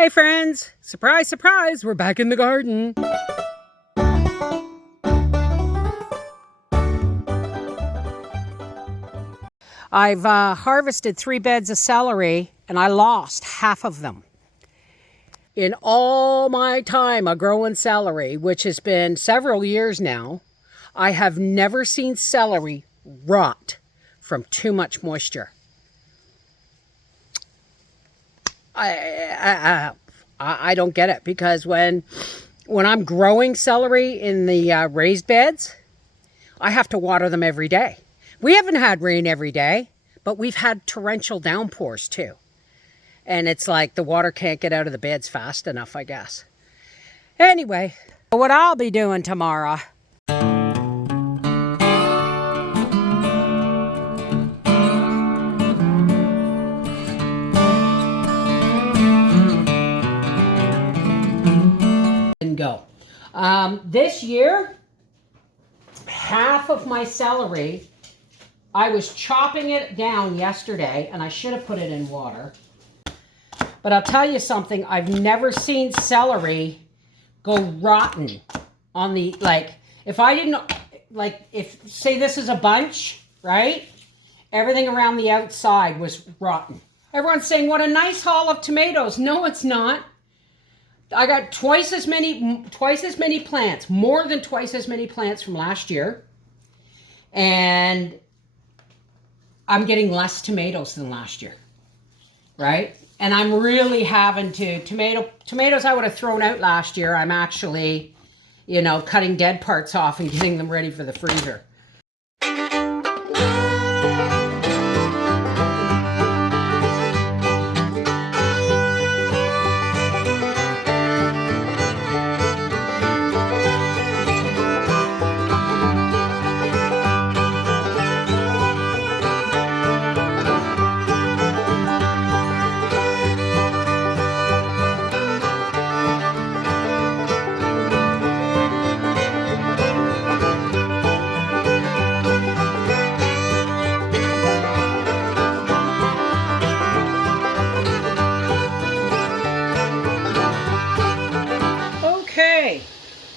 Hey friends, surprise, surprise, we're back in the garden. I've harvested 3 beds of celery and I lost half of them. In all my time of growing celery, which has been several years now, I have never seen celery rot from too much moisture. I don't get it, because when I'm growing celery in the raised beds, I have to water them every day. We haven't had rain every day, but we've had torrential downpours too. And it's like the water can't get out of the beds fast enough, I guess. Anyway, what I'll be doing tomorrow. Go. This year, half of my celery, I was chopping it down yesterday, and I should have put it in water. But I'll tell you something, I've never seen celery go rotten on the, like, if I didn't, like, if, say this is a bunch, right? Everything around the outside was rotten. Everyone's saying, what a nice haul of tomatoes. No, it's not. I got twice as many plants, more than twice as many plants from last year. And I'm getting less tomatoes than last year, right? And I'm really having to, tomatoes I would have thrown out last year, I'm actually, you know, cutting dead parts off and getting them ready for the freezer.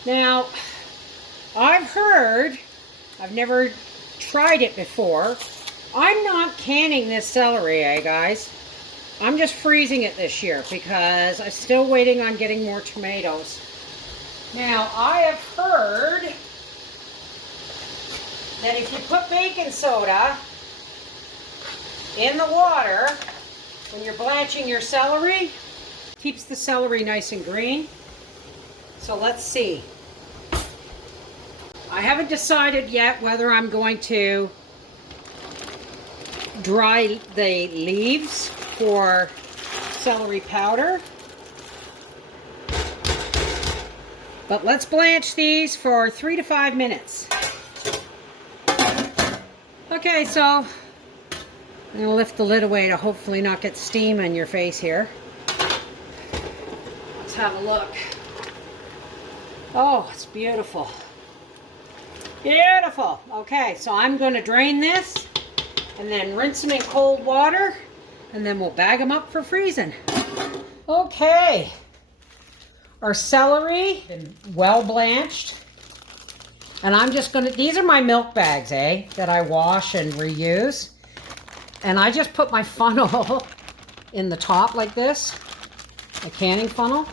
Now, I've never tried it before. I'm not canning this celery, guys. I'm just freezing it this year because I'm still waiting on getting more tomatoes. Now, I have heard that if you put baking soda in the water when you're blanching your celery, it keeps the celery nice and green. So let's see. I haven't decided yet whether I'm going to dry the leaves for celery powder. But let's blanch these for 3 to 5 minutes. Okay, so I'm going to lift the lid away to hopefully not get steam in your face here. Let's have a look. Oh, it's beautiful. Beautiful. Okay, so I'm going to drain this and then rinse them in cold water, and then we'll bag them up for freezing. Okay. Our celery been well blanched. And I'm just going to, these are my milk bags, that I wash and reuse. And I just put my funnel in the top like this, a canning funnel.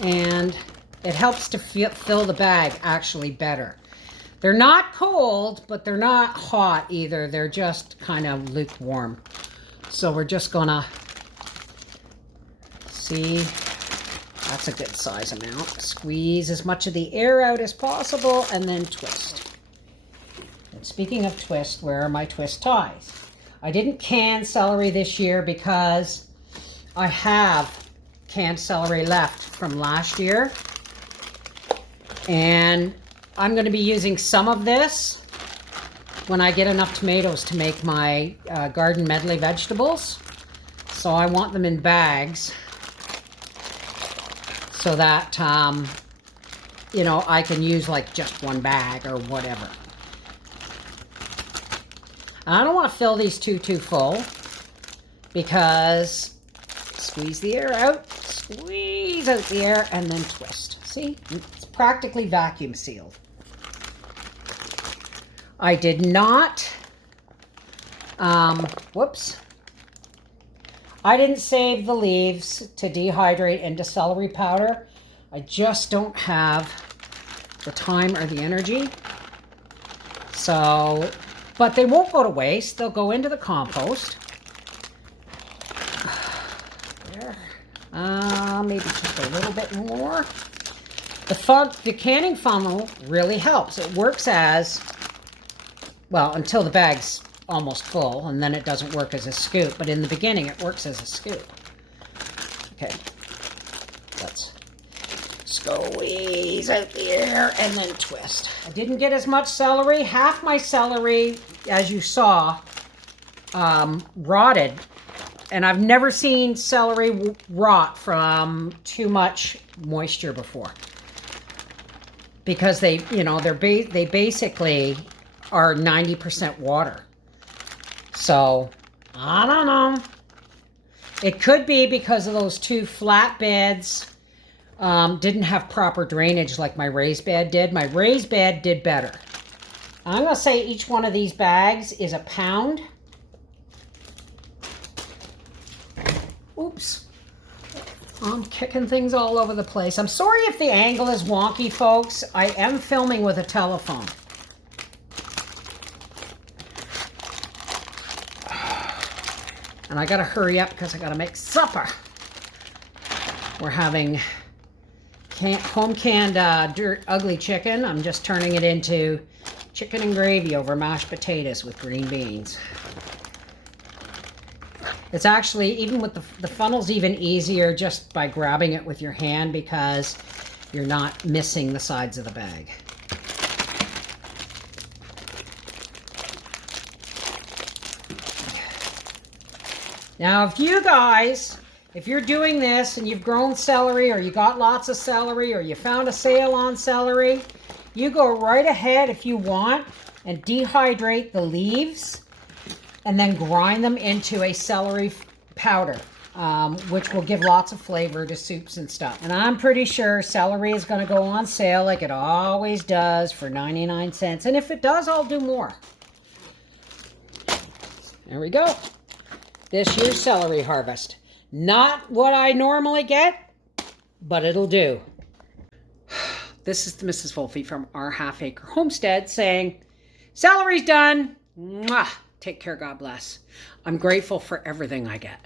And it helps to fill the bag actually better. They're not cold, but they're not hot either. They're just kind of lukewarm. So we're just gonna see, that's a good size amount. Squeeze as much of the air out as possible and then twist. And speaking of twist, where are my twist ties? I didn't can celery this year because I have canned celery left from last year, and I'm going to be using some of this when I get enough tomatoes to make my garden medley vegetables. So I want them in bags so that you know, I can use like just one bag or whatever. I don't want to fill these too full. because squeeze the air out, squeeze out the air, and then twist. See, it's practically vacuum sealed. I did not, whoops. I didn't save the leaves to dehydrate into celery powder. I just don't have the time or the energy. So, but they won't go to waste. They'll go into the compost. There. Maybe just a little bit more. The canning funnel really helps. It works as, well, until the bag's almost full, and then it doesn't work as a scoop. But in the beginning, it works as a scoop. Okay. Let's squeeze out the air and then twist. I didn't get as much celery. Half my celery, as you saw, rotted. And I've never seen celery rot from too much moisture before. Because they, you know, they basically are 90% water. So, I don't know. It could be because of those two flat beds didn't have proper drainage like my raised bed did. My raised bed did better. I'm going to say each one of these bags is a pound. Oops. I'm kicking things all over the place. I'm sorry if the angle is wonky, folks. I am filming with a telephone. And I gotta hurry up because I gotta make supper. We're having home canned dirt ugly chicken. I'm just turning it into chicken and gravy over mashed potatoes with green beans. It's actually, even with the funnel's even easier just by grabbing it with your hand because you're not missing the sides of the bag. Now, if you're doing this and you've grown celery or you got lots of celery or you found a sale on celery, you go right ahead if you want and dehydrate the leaves and then grind them into a celery powder, which will give lots of flavor to soups and stuff. And I'm pretty sure celery is going to go on sale like it always does for 99 cents. And if it does, I'll do more. There we go. This year's Celery Harvest. Not what I normally get, but it'll do. This is Mrs. Wolfie from our half-acre homestead saying, celery's done. Mwah. Take care, God bless. I'm grateful for everything I get.